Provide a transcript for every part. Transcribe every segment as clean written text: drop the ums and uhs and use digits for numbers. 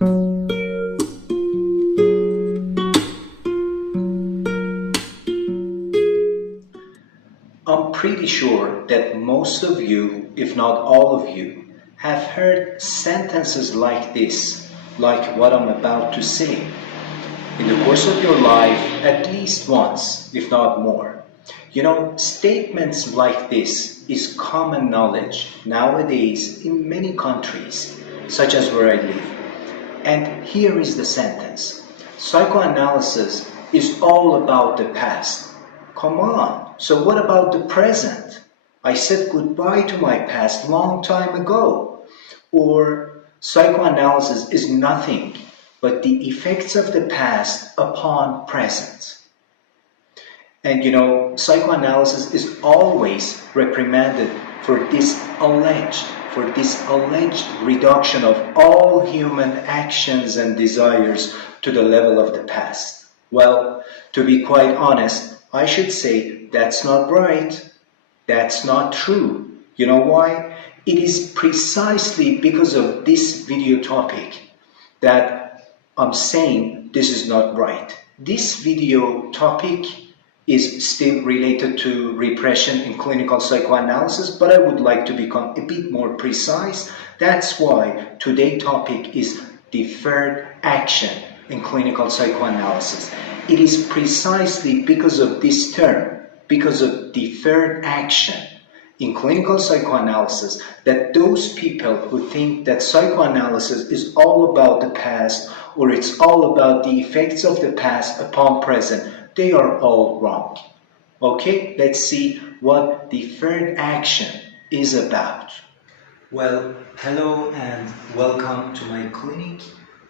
I'm pretty sure that most of you, if not all of you, have heard sentences like this, like what I'm about to say, in the course of your life at least once, if not more. You know, statements like this is common knowledge nowadays in many countries, such as where I live. And here is the sentence. Psychoanalysis is all about the past. Come on, so what about the present? I said goodbye to my past long time ago. Or psychoanalysis is nothing but the effects of the past upon present. And you know, psychoanalysis is always reprimanded for this alleged reduction of all human actions and desires to the level of the past. Well, to be quite honest, I should say that's not right. That's not true. You know why? It is precisely because of this video topic that I'm saying this is not right. This video topic is still related to repression in clinical psychoanalysis, but I would like to become a bit more precise. That's why today's topic is deferred action in clinical psychoanalysis. It is precisely because of this term, because of deferred action in clinical psychoanalysis, that those people who think that psychoanalysis is all about the past or it's all about the effects of the past upon present, they are all wrong. Okay, let's see what deferred action is about. Well, hello and welcome to my clinic.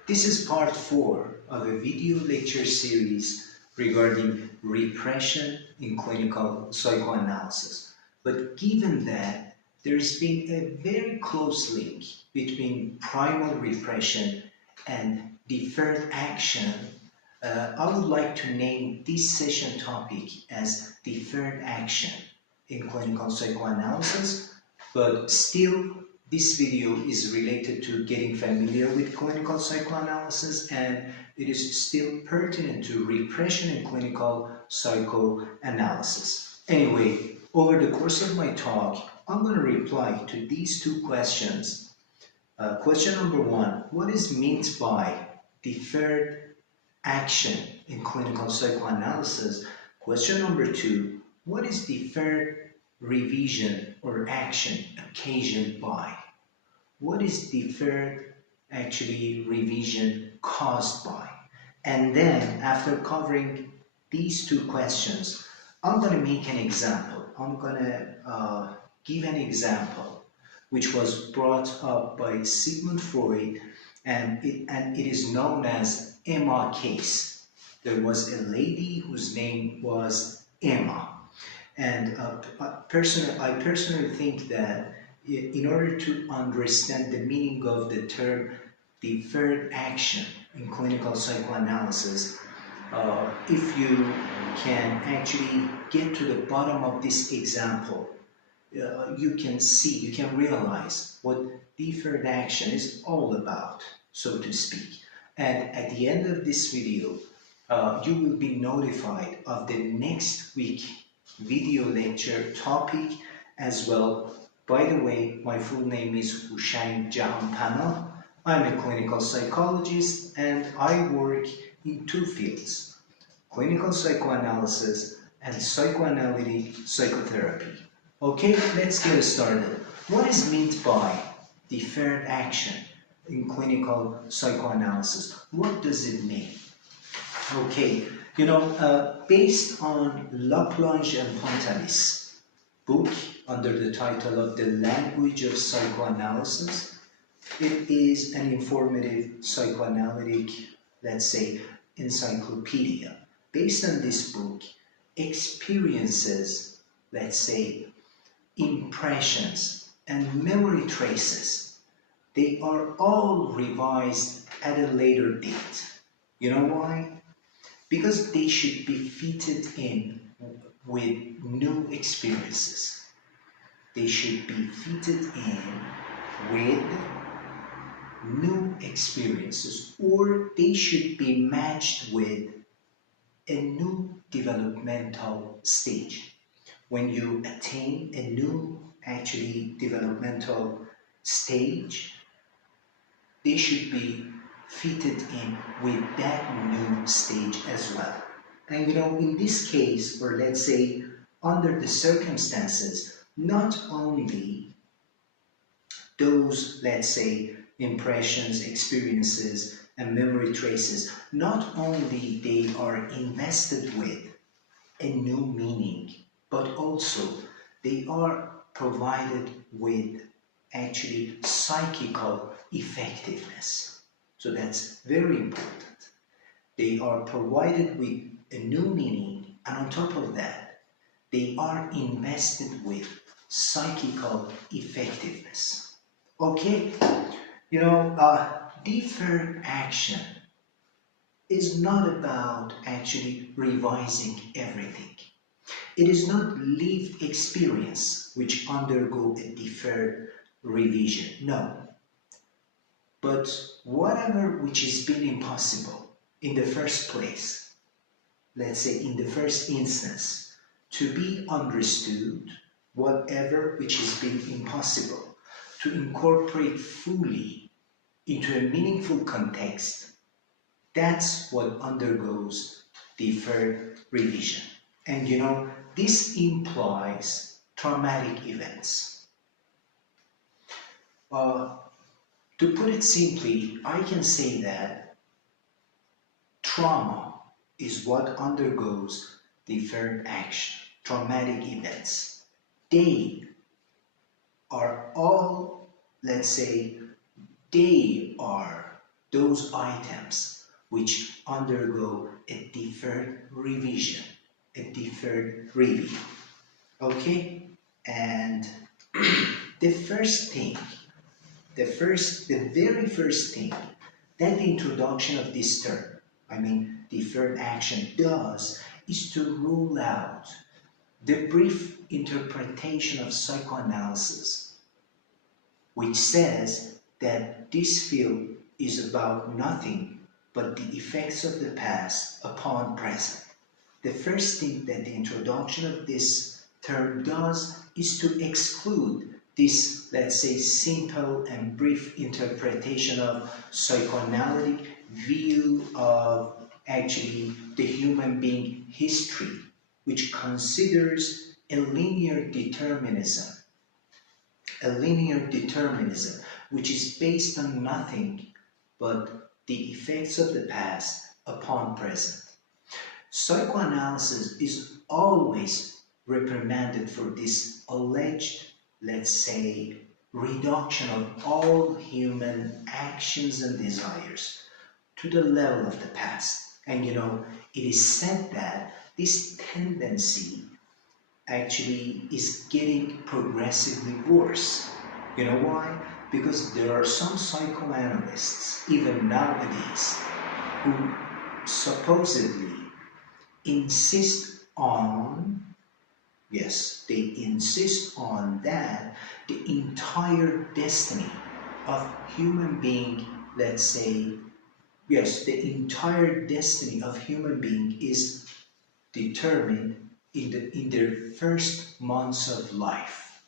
This is part 4 of a video lecture series regarding repression in clinical psychoanalysis. But given that there's been a very close link between primal repression and deferred action, I would like to name this session topic as deferred action in clinical psychoanalysis, but still this video is related to getting familiar with clinical psychoanalysis, and it is still pertinent to repression in clinical psychoanalysis. Anyway, over the course of my talk, I'm going to reply to these two questions. Question number 1, what is meant by deferred action in clinical psychoanalysis? Question number 2, what is deferred revision or action occasioned by? What is deferred revision caused by? And then after covering these two questions, I'm going to make an example. I'm going to give an example which was brought up by Sigmund Freud, and it is known as Emma case. There was a lady whose name was Emma, and I personally think that in order to understand the meaning of the term deferred action in clinical psychoanalysis, if you can actually get to the bottom of this example, you can realize what deferred action is all about, so to speak. And at the end of this video, you will be notified of the next week video lecture topic as well. By the way, my full name is Hooshang.Jahanpanah. I'm a clinical psychologist and I work in two fields: clinical psychoanalysis and psychoanalytic psychotherapy. Okay, let's get started. What is meant by deferred action in clinical psychoanalysis? What does it mean? Okay, based on Laplanche-and-Pontalis' book under the title of The Language of Psychoanalysis, it is an informative psychoanalytic, let's say, encyclopedia. Based on this book, experiences, let's say, impressions, and memory traces, they are all revised at a later date. You know why? Because they should be fitted in with new experiences. They should be fitted in with new experiences. experiences, or they should be matched with a new developmental stage. When you attain a new developmental stage, they should be fitted in with that new stage as well. And in this case, or let's say under the circumstances, not only those, let's say, impressions, experiences, and memory traces, not only they are invested with a new meaning, but also they are provided with psychical effectiveness. So that's very important. They are provided with a new meaning, and on top of that, they are invested with psychical effectiveness. Okay, deferred action is not about revising everything. It is not lived experience which undergo a deferred revision, no. But whatever which has been impossible in the first place, let's say in the first instance, to be understood, whatever which has been impossible to incorporate fully into a meaningful context, that's what undergoes deferred revision. And this implies traumatic events. To put it simply, I can say that trauma is what undergoes deferred action, traumatic events. They are all, let's say, they are those items which undergo a deferred revision, a deferred review. Okay? And the very first thing that the introduction of this term, deferred action, does is to rule out the brief interpretation of psychoanalysis, which says that this field is about nothing but the effects of the past upon present. The first thing that the introduction of this term does is to exclude this, let's say, simple and brief interpretation of psychoanalytic view of the human being history, which considers a linear determinism, which is based on nothing but the effects of the past upon present. Psychoanalysis is always reprimanded for this alleged, let's say, reduction of all human actions and desires to the level of the past. And it is said that this tendency is getting progressively worse. You know why? Because there are some psychoanalysts, even nowadays, who supposedly insist on, yes, they insist on that the entire destiny of human being, let's say, yes, the entire destiny of human being is determined in their first months of life.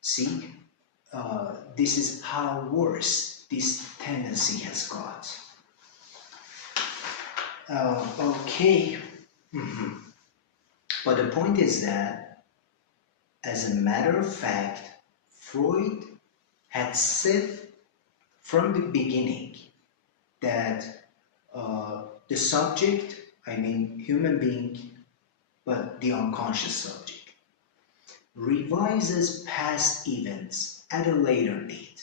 See, this is how worse this tendency has got. Okay. But the point is that, as a matter of fact, Freud had said from the beginning that the subject, human being, but the unconscious subject, revises past events at a later date.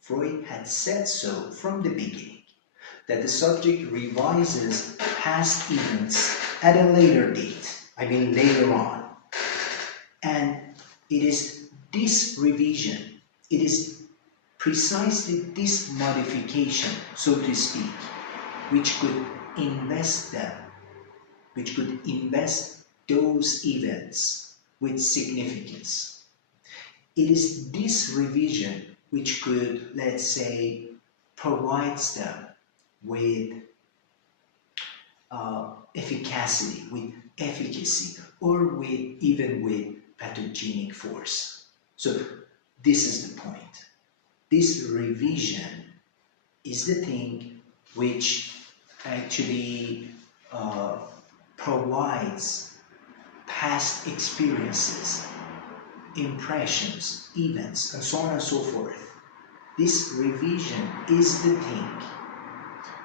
Freud had said so from the beginning, that the subject revises past events at a later date, later on. And it is this revision, it is precisely this modification, so to speak, which could invest those events with significance. It is this revision which could, let's say, provides them with efficacy, or even with pathogenic force. So this is the point. This revision is the thing which actually provides past experiences, impressions, events, and so on and so forth. This revision is the thing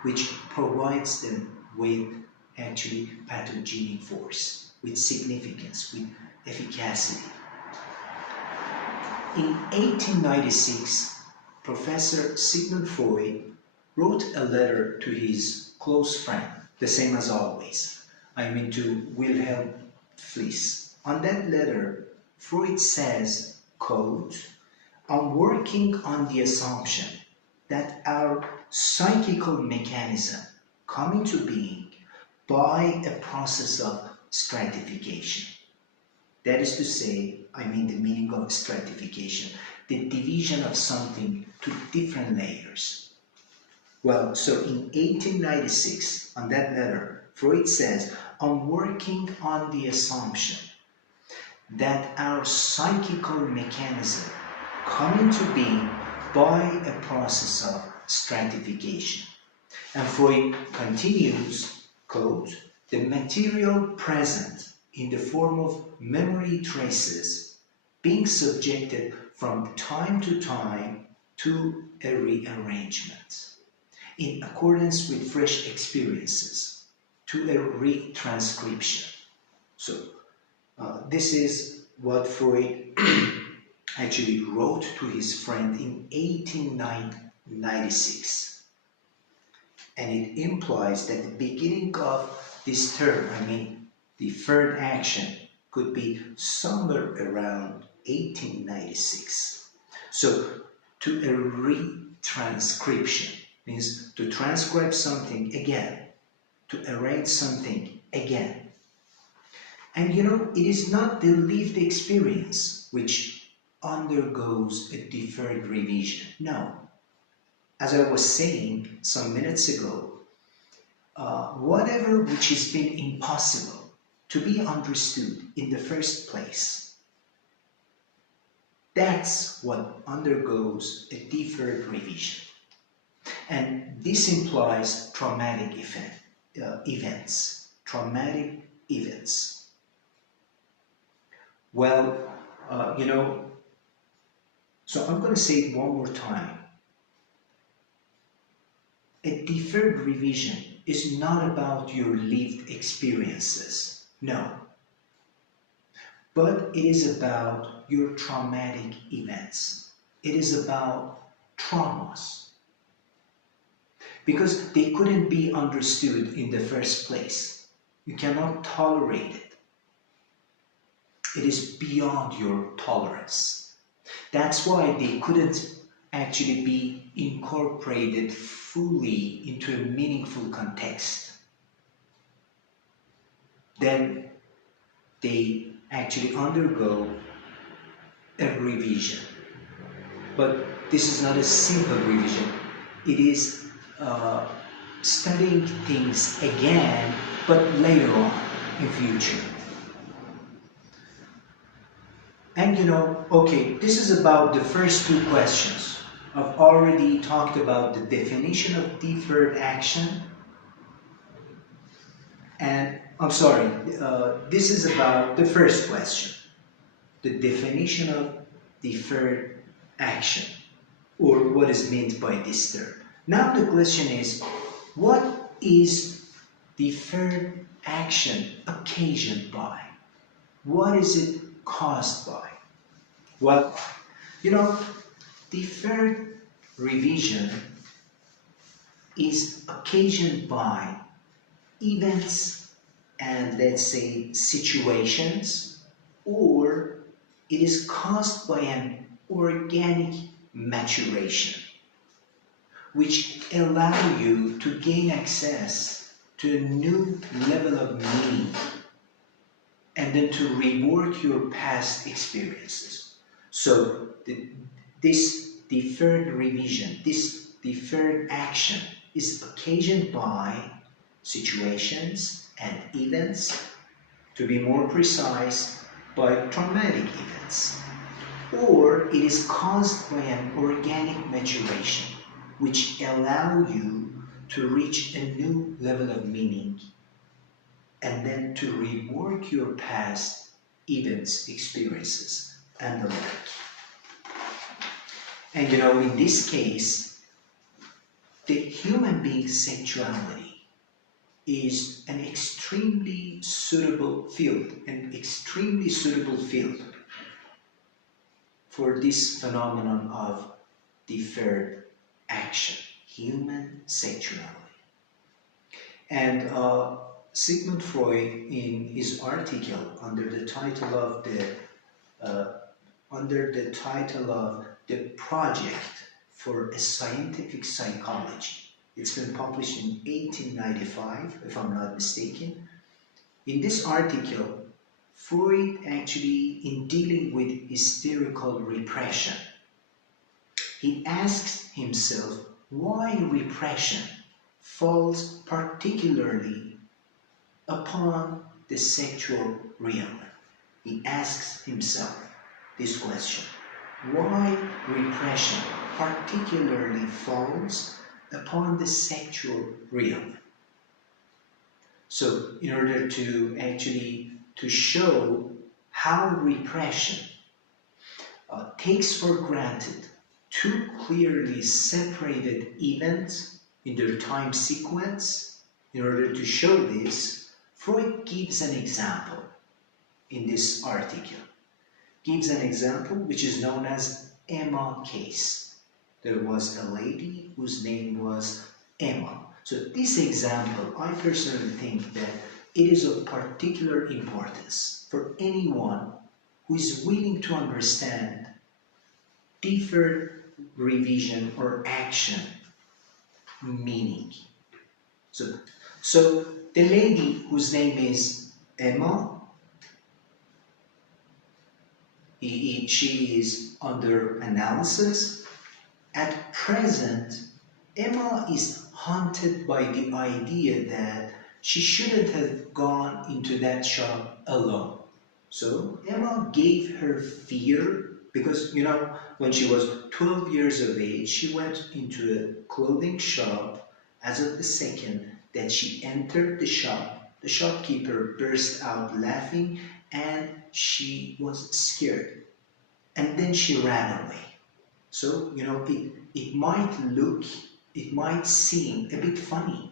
which provides them with actually pathogenic force, with significance, with efficacy. In 1896, Professor Sigmund Freud wrote a letter to his close friend, the same as always, to Wilhelm Fliess. On that letter, Freud says, quote, "I'm working on the assumption that our psychical mechanism come into being by a process of stratification." That is to say, the meaning of stratification, the division of something to different layers. Well, so in 1896, on that letter, Freud says, "I'm working on the assumption that our psychical mechanism come into being by a process of stratification." And Freud continues, quote, "The material present in the form of memory traces being subjected from time to time to a rearrangement in accordance with fresh experiences, to a retranscription." So this is what Freud actually wrote to his friend in 1896. And it implies that the beginning of this term, deferred action, could be somewhere around 1896. So to a retranscription means to transcribe something again, to arrange something again. And it is not the lived experience which undergoes a deferred revision. No. As I was saying some minutes ago, whatever which has been impossible to be understood in the first place, that's what undergoes a deferred revision. And this implies traumatic events. Traumatic events. Well, so I'm going to say it one more time. A deferred revision is not about your lived experiences. No. But it is about your traumatic events. It is about traumas. Because they couldn't be understood in the first place. You cannot tolerate it. It is beyond your tolerance. That's why they couldn't actually be incorporated fully into a meaningful context. Then they actually undergo a revision. But this is not a simple revision. It is studying things again, but later on in future. And okay, this is about the first two questions. I've already talked about the definition of deferred action. And this is about the first question, the definition of deferred action, or what is meant by this term. Now the question is, what is deferred action occasioned by? What is it caused by? Well, deferred revision is occasioned by events and, let's say, situations, or it is caused by an organic maturation which allow you to gain access to a new level of meaning and then to rework your past experiences. So this deferred revision, this deferred action is occasioned by situations and events, to be more precise, by traumatic events, or it is caused by an organic maturation which allow you to reach a new level of meaning and then to rework your past events, experiences, and the like. And in this case, the human being's sexuality is an extremely suitable field, for this phenomenon of deferred action, human sexuality. And Sigmund Freud, in his article under the title of the Project for a Scientific Psychology, it's been published in 1895, if I'm not mistaken. In this article, Freud actually, in dealing with hysterical repression, he asks himself why repression falls particularly upon the sexual realm. He asks himself this question: why repression particularly falls upon the sexual realm? So, in order to show how repression takes for granted two clearly separated events in their time sequence, in order to show this, Freud gives an example in this article. Gives an example which is known as Emma case. There was a lady whose name was Emma. So this example, I personally think that it is of particular importance for anyone who is willing to understand deferred revision or action meaning. So the lady whose name is Emma, she is under analysis. At present, Emma is haunted by the idea that she shouldn't have gone into that shop alone. So Emma gave her fear, because when she was 12 years of age, she went into a clothing shop. As of the second that she entered the shop, the shopkeeper burst out laughing and she was scared. And then she ran away. So, it might seem a bit funny.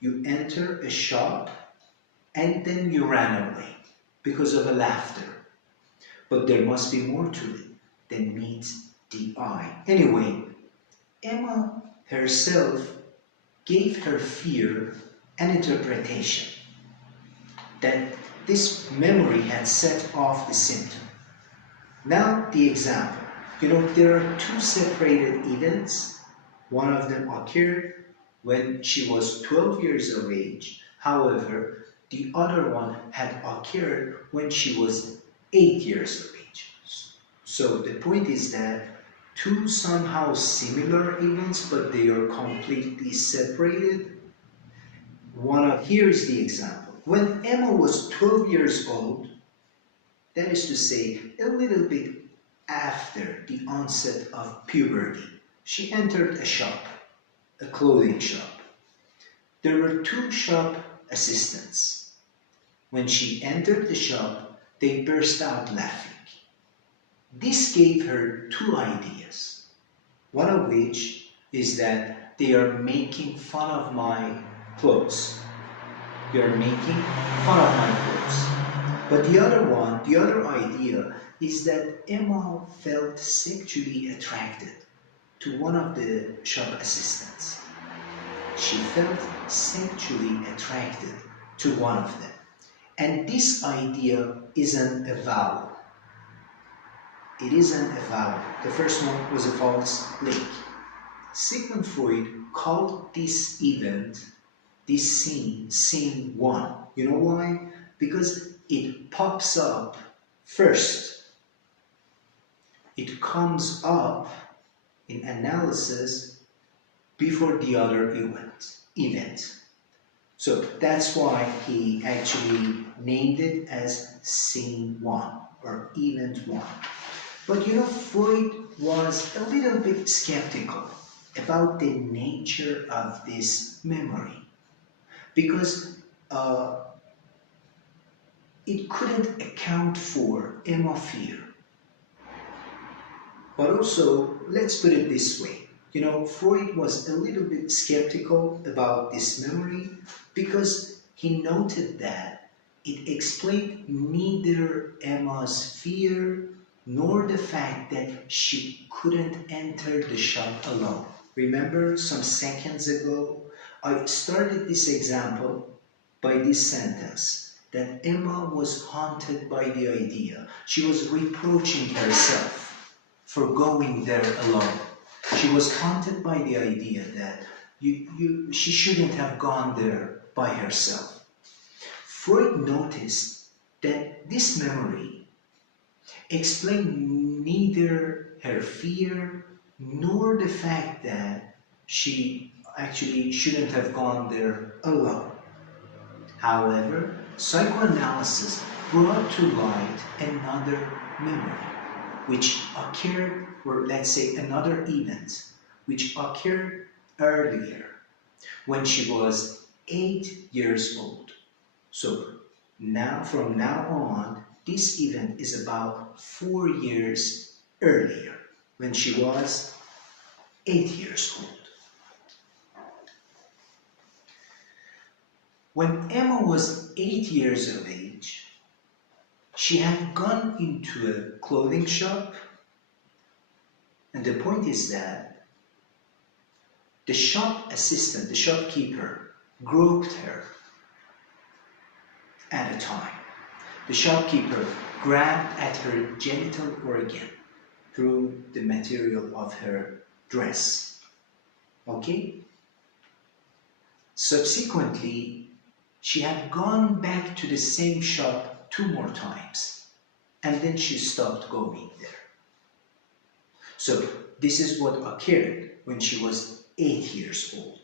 You enter a shop and then you ran away because of a laughter. But there must be more to it than meets the eye. Anyway, Emma herself gave her fear an interpretation that this memory had set off the symptom. Now the example. There are two separated events. One of them occurred when she was 12 years of age. However, the other one had occurred when she was 8 years of age. So the point is that two somehow similar events, but they are completely separated. Here is the example. When Emma was 12 years old, that is to say, a little bit after the onset of puberty, she entered a shop, a clothing shop. There were two shop assistants. When she entered the shop, they burst out laughing. This gave her two ideas. One of which is that they are making fun of my clothes. They are making fun of my clothes. But the other idea is that Emma felt sexually attracted to one of the shop assistants. She felt sexually attracted to one of them. And this idea isn't a vowel. It isn't a vowel. The first one was a false link. Sigmund Freud called this event, this scene 1. You know why? Because it pops up first. It comes up in analysis before the other event. So that's why he actually named it as scene 1 or event 1. But you know, Freud was a little bit skeptical about the nature of this memory because it couldn't account for Emma fear. But also, let's put it this way. You know, Freud was a little bit skeptical about this memory because he noted that it explained neither Emma's fear nor the fact that she couldn't enter the shop alone. Remember some seconds ago, I started this example by this sentence, that Emma was haunted by the idea. She was reproaching herself for going there alone. She was haunted by the idea that she shouldn't have gone there by herself. Freud noticed that this memory explained neither her fear nor the fact that she actually shouldn't have gone there alone. However, psychoanalysis brought to light another memory, which occurred, or let's say another event, which occurred earlier, when she was 8 years old. So from now on, this event is about 4 years earlier, when she was 8 years old. When Emma was 8 years of age, she had gone into a clothing shop, and the point is that the shop assistant, the shopkeeper, groped her at a time. The shopkeeper grabbed at her genital organ through the material of her dress. Okay? Subsequently, she had gone back to the same shop 2 more times, and then she stopped going there. So this is what occurred when she was 8 years old.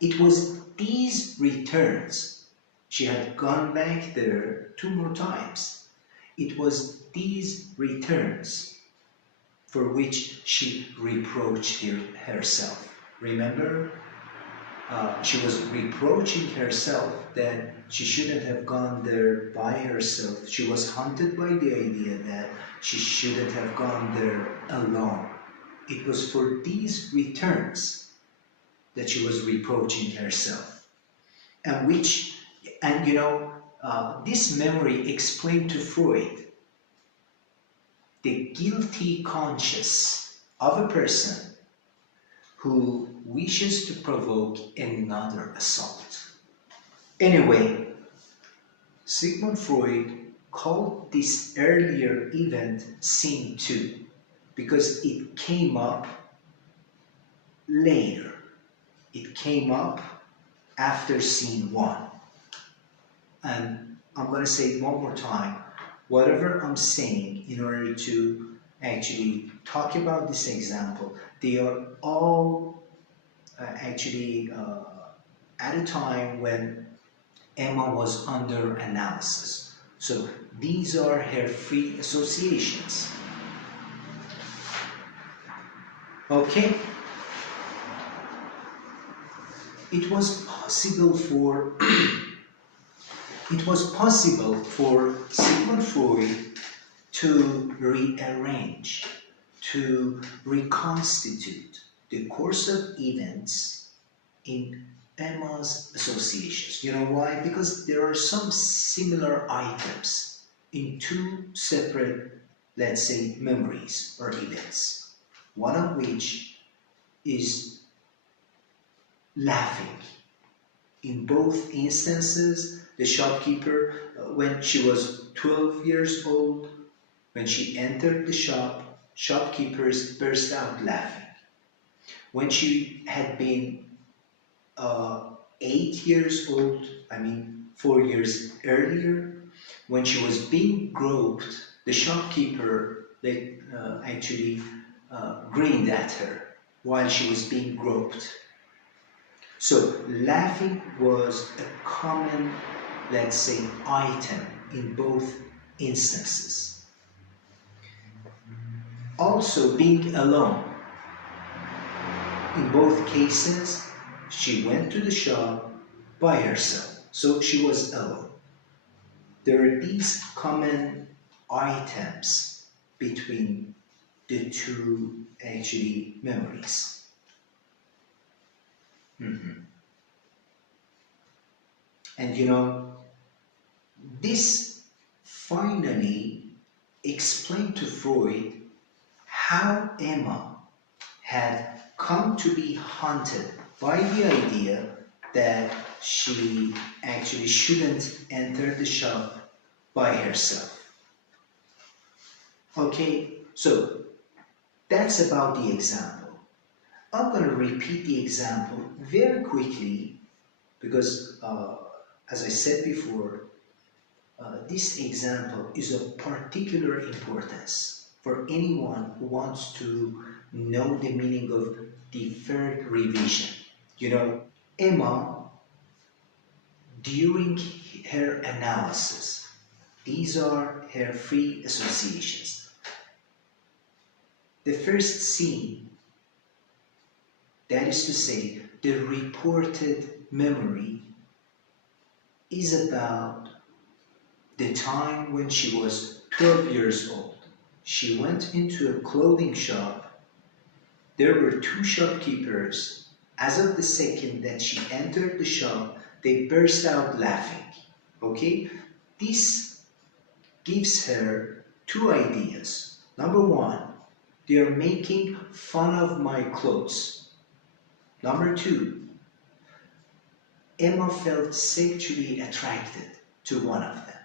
It was these returns, she had gone back there 2 more times. It was these returns for which she reproached herself. Remember? She was reproaching herself that she shouldn't have gone there by herself. She was haunted by the idea that she shouldn't have gone there alone. It was for these returns that she was reproaching herself. And you know, this memory explained to Freud the guilty conscience of a person who wishes to provoke another assault. Anyway, Sigmund Freud called this earlier event scene 2 because it came up later. It came up after scene 1. And I'm going to say it one more time. Whatever I'm saying in order to actually talk about this example, they are all actually at a time when Emma was under analysis. So these are her free associations. Okay? It was possible for Sigmund Freud to rearrange, to reconstitute the course of events in Emma's associations. You know why? Because there are some similar items in 2 separate, let's say, memories or events. One of which is laughing. In both instances, the shopkeeper, when she was 12 years old, when she entered the shop, shopkeepers burst out laughing. When she had been 8 years old, 4 years earlier, when she was being groped, the shopkeeper actually grinned at her. while she was being groped. So laughing was a common, let's say, item in both instances. Also being alone. In both cases, she went to the shop by herself, so she was alone. There are these common items between the two actually memories. And you know, this finally explained to Freud how Emma had come to be haunted by the idea that she actually shouldn't enter the shop by herself. Okay, so that's about the example. I'm going to repeat the example very quickly because, as I said before, this example is of particular importance for anyone who wants to know the meaning of deferred revision. You know, Emma, during her analysis, these are her free associations. The first scene, that is to say, the reported memory, is about the time when she was 12 years old. She went into a clothing shop. There were two shopkeepers. As of the second that she entered the shop, they burst out laughing. Okay? This gives her two ideas. Number one, they are making fun of my clothes. Number two, Emma felt sexually attracted to one of them.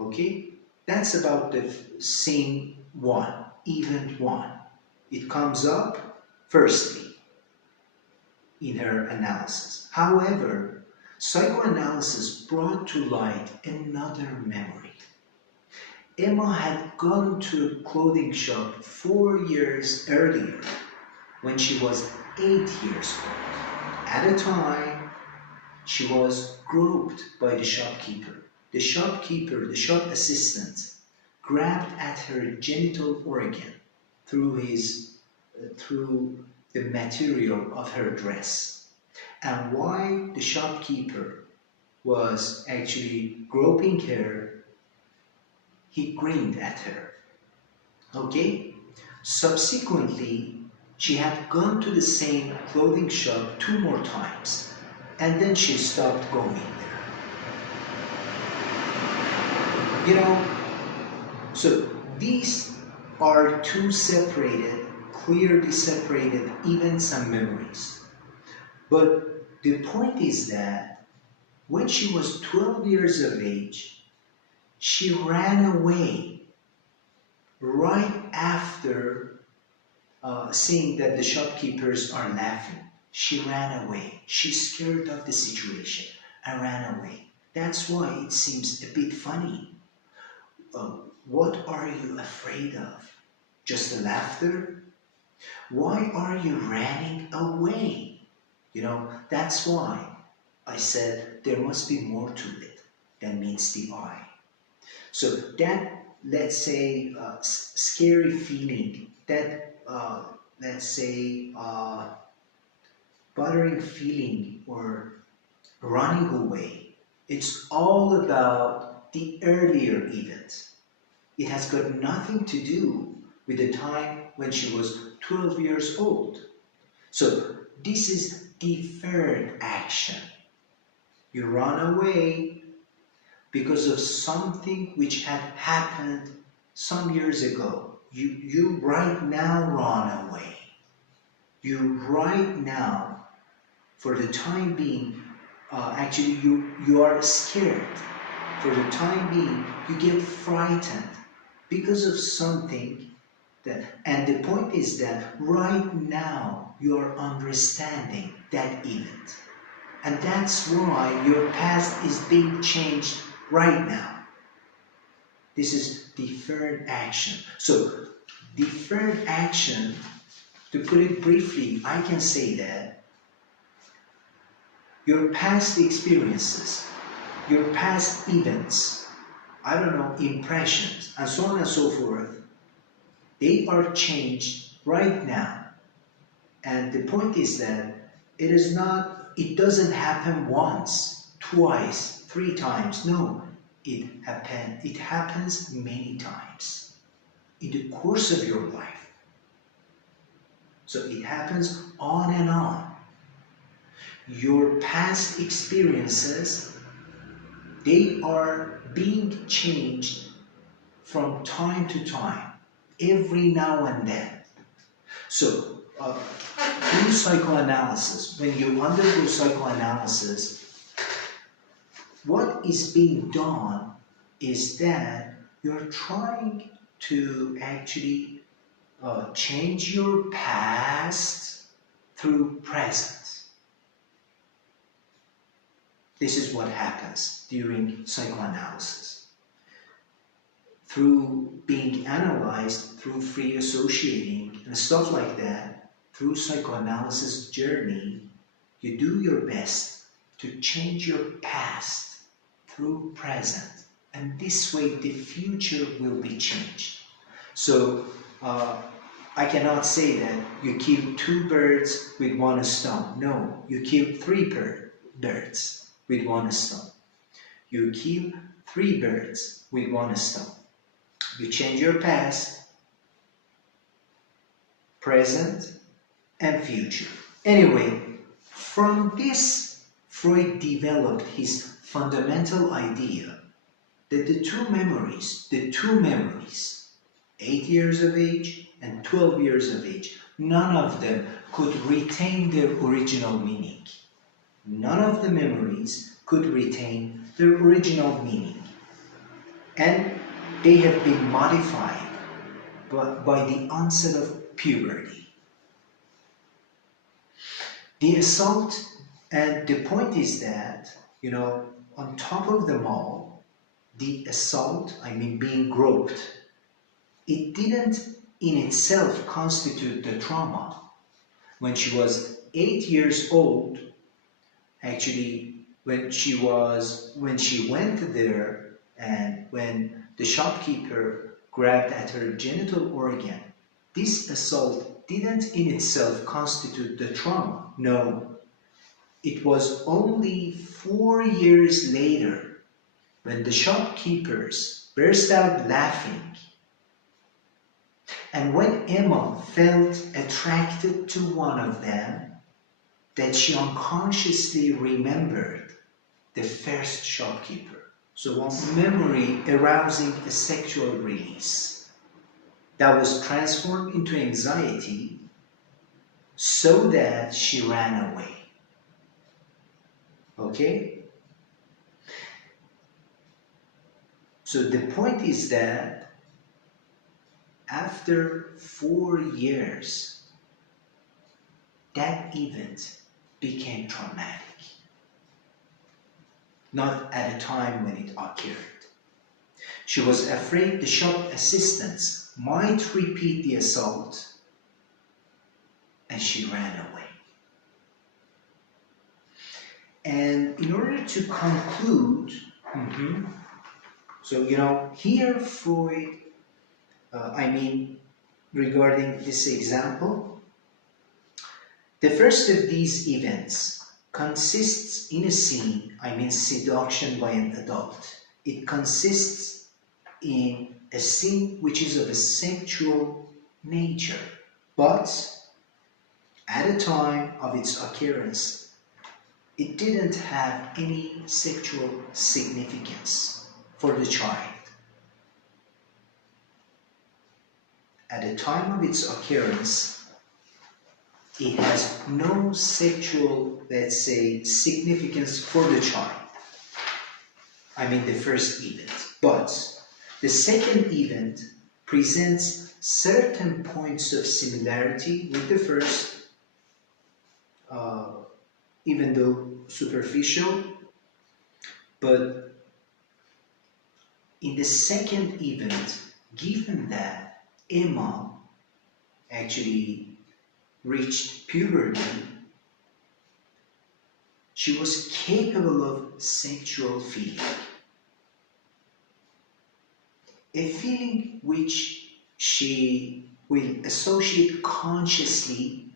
Okay? That's about the scene one, event one. It comes up firstly in her analysis. However, psychoanalysis brought to light another memory. Emma had gone to a clothing shop 4 years earlier when she was 8 years old. At a time, she was groped by the shopkeeper. The shopkeeper, the shop assistant, grabbed at her genital organ through the material of her dress. And while the shopkeeper was actually groping her, he grinned at her. Okay? Subsequently, she had gone to the same clothing shop 2 more times, and then she stopped going there. You know, so these are two separated, clearly separated events and memories. But the point is that when she was 12 years of age, she ran away right after seeing that the shopkeepers are laughing. She ran away. She's scared of the situation and ran away. That's why it seems a bit funny. What are you afraid of? Just the laughter? Why are you running away? You know, that's why I said there must be more to it than meets the eye. So that, let's say, scary feeling, that, let's say, bothering feeling or running away, it's all about the earlier event. It has got nothing to do with the time when she was 12 years old. So this is deferred action. You run away because of something which had happened some years ago. You right now run away. You right now, for the time being, actually you are scared. For the time being, you get frightened because of something that, and the point is that right now you are understanding that event. And that's why your past is being changed right now. This is deferred action. So, deferred action To put it briefly, I can say that your past experiences, your past events, I don't know, impressions, and so on and so forth, they are changed right now. And the point is that it doesn't happen once, twice, 3 times. No, it happens many times in the course of your life. So it happens on and on. Your past experiences, they are being changed from time to time, every now and then. So, through psychoanalysis, when you undergo psychoanalysis, what is being done is that you're trying to actually change your past through present. This is what happens during psychoanalysis. Through being analyzed, through free associating and stuff like that, through psychoanalysis journey, you do your best to change your past through present. And this way the future will be changed. So I cannot say that you kill 2 birds with 1 stone. No, you kill 3 birds with 1 stone. You kill 3 birds with 1 stone. You change your past, present, and future. Anyway, from this, Freud developed his fundamental idea that the two memories, 8 years of age and 12 years of age, none of them could retain their original meaning. None of the memories could retain their original meaning. And they have been modified by the onset of puberty. The assault, and the point is that, on top of them all, the assault, being groped, it didn't in itself constitute the trauma. When she was 8 years old, actually, when she went there and when the shopkeeper grabbed at her genital organ, this assault didn't in itself constitute the trauma. No, it was only 4 years later when the shopkeepers burst out laughing, and when Emma felt attracted to one of them, that she unconsciously remembered the first shopkeeper. So one memory arousing a sexual release that was transformed into anxiety so that she ran away. Okay? So the point is that after 4 years, that event became traumatic. Not at a time when it occurred. She was afraid the shop assistants might repeat the assault, and she ran away. And in order to conclude, here Freud, regarding this example, the first of these events consists in a scene, seduction by an adult. It consists in a scene which is of a sexual nature, but at the time of its occurrence, it didn't have any sexual significance for the child. At the time of its occurrence, it has no sexual, let's say, significance for the child. The first event. But the second event presents certain points of similarity with the first, even though superficial. But in the second event, given that Emma actually reached puberty, she was capable of sexual feeling. A feeling which she will associate consciously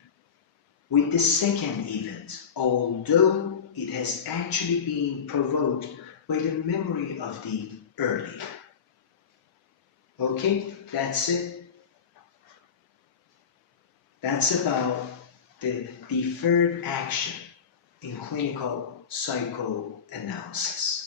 with the second event, although it has actually been provoked by the memory of the earlier. Okay, that's it. That's about the deferred action in clinical psychoanalysis.